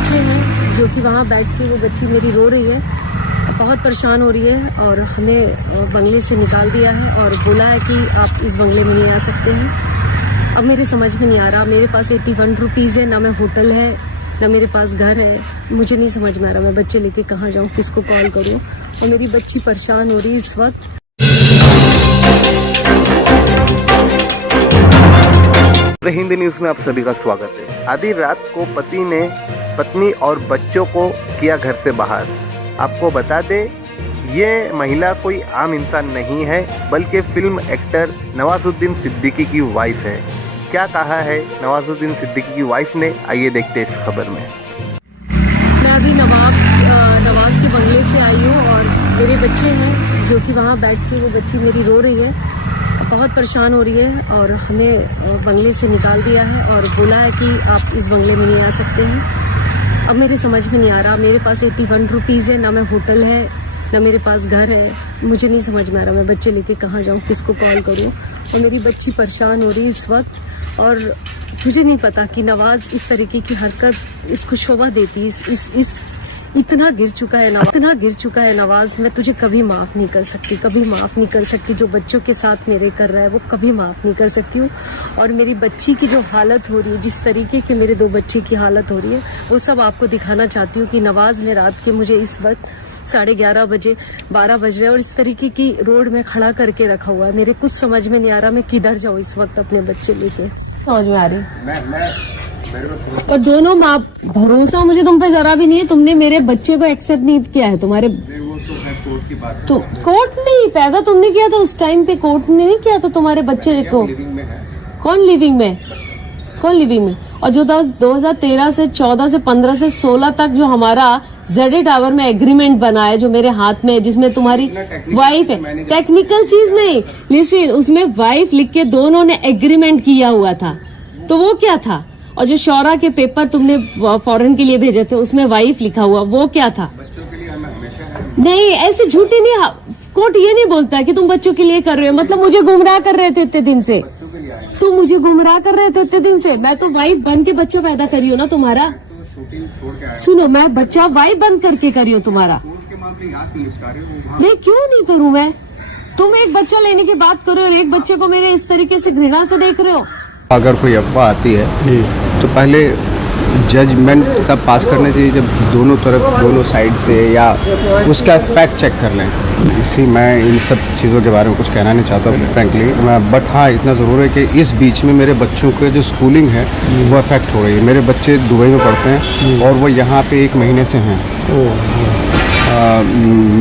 बच्चे हैं जो कि वहाँ बैठ के वो बच्ची मेरी रो रही है, बहुत परेशान हो रही है और हमें बंगले से निकाल दिया है और बोला है कि आप इस बंगले में नहीं आ सकते हैं। अब मेरे समझ में नहीं आ रहा, मेरे पास 81 रुपीज़ है, ना मैं होटल है ना मेरे पास घर है, मुझे नहीं समझ में आ रहा मैं बच्चे लेके कहाँ जाऊँ, किसको कॉल करूँ। और मेरी बच्ची परेशान हो रही है इस वक्त। हिंदी न्यूज में आप सभी का स्वागत है। आधी रात को पति ने पत्नी और बच्चों को किया घर से बाहर। आपको बता दें, ये महिला कोई आम इंसान नहीं है, बल्कि फिल्म एक्टर नवाजुद्दीन सिद्दीकी की वाइफ है। क्या कहा है नवाजुद्दीन सिद्दीकी की वाइफ ने, आइए देखते हैं इस खबर में। मैं अभी नवाज के बंगले से आई हूँ और मेरे बच्चे हैं जो कि वहाँ बैठ के वो बच्ची मेरी रो रही है, बहुत परेशान हो रही है और हमें बंगले से निकाल दिया है और बोला है कि आप इस बंगले में नहीं आ सकते हैं। अब मेरे समझ में नहीं आ रहा, मेरे पास 81 रुपीज़ है, ना मैं होटल है ना मेरे पास घर है, मुझे नहीं समझ में आ रहा मैं बच्चे लेके कहाँ जाऊँ, किसको कॉल करूँ। और मेरी बच्ची परेशान हो रही है इस वक्त और मुझे नहीं पता कि नवाज इस तरीके की हरकत इसको शोभा देती। इस इतना गिर चुका है नवाज, मैं तुझे कभी माफ नहीं कर सकती, कभी माफ नहीं कर सकती। जो बच्चों के साथ मेरे कर रहा है वो कभी माफ नहीं कर सकती हूँ। और मेरी बच्ची की जो हालत हो रही है, जिस तरीके की मेरे 2 बच्चे की हालत हो रही है, वो सब आपको दिखाना चाहती हूँ कि नवाज ने रात के मुझे इस वक्त 11:30 बजे 12 बज रहे और इस तरीके की रोड में खड़ा करके रखा हुआ है। मेरे कुछ समझ में नहीं आ रहा मैं किधर जाऊँ इस वक्त अपने बच्चे लेके, समझ में आ रही। और दोनों माँ, भरोसा मुझे तुम पे जरा भी नहीं है, तुमने मेरे बच्चे को एक्सेप्ट नहीं किया है। तुम्हारे वो तो है कोर्ट की बात, तो कोर्ट नहीं, पैदा तुमने किया था उस टाइम पे, कोर्ट ने नहीं किया था तुम्हारे बच्चे को। लिविंग में है। कौन लिविंग में? और जो 2013 से 14 से 15 से 16 तक जो हमारा ZA टावर में एग्रीमेंट बना है, जो मेरे हाथ में है, जिसमें तुम्हारी वाइफ है, टेक्निकल चीज नहीं, लिसन, उसमें वाइफ लिख के दोनों ने एग्रीमेंट किया हुआ था, तो वो क्या था? और जो शौरा के पेपर तुमने फॉरेन के लिए भेजे थे, उसमें वाइफ लिखा हुआ, वो क्या था? बच्चों के लिए हमें हमेशा नहीं, ऐसे झूठी नहीं, कोर्ट ये नहीं बोलता है कि तुम बच्चों के लिए कर रहे हो, मतलब मुझे गुमराह कर रहे थे इतने दिन से, बच्चों के लिए आए। तुम मुझे गुमराह कर रहे थे इतने दिन से। मैं तो वाइफ बन के बच्चा पैदा करी हो ना तुम्हारा। तो शूटिंग छोड़ के आए। सुनो, मैं बच्चा वाइफ बंद करके करी हो तुम्हारा। कोर्ट के मामले याद नहीं निपटा रहे हो वहाँ। नहीं, क्यों नहीं करूँ मैं? तुम एक बच्चा लेने की बात करो और एक बच्चे को मेरे इस तरीके से घृणा से देख रहे हो। अगर कोई अफवाह आती है तो पहले जजमेंट तब पास करना चाहिए जब दोनों तरफ, दोनों साइड से, या उसका फैक्ट चेक कर लें। इसी मैं इन सब चीज़ों के बारे में कुछ कहना नहीं चाहता फ्रेंकली, बट हाँ इतना ज़रूर है कि इस बीच में मेरे बच्चों के जो स्कूलिंग है वो अफेक्ट हो रही है। मेरे बच्चे दुबई में पढ़ते हैं और वो यहाँ पे 1 महीने से हैं।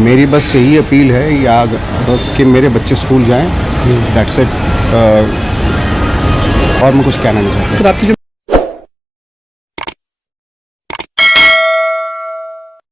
मेरी बस यही अपील है या कि मेरे बच्चे स्कूल जाएं, दैट्स इट, और मैं कुछ कहना नहीं चाहता।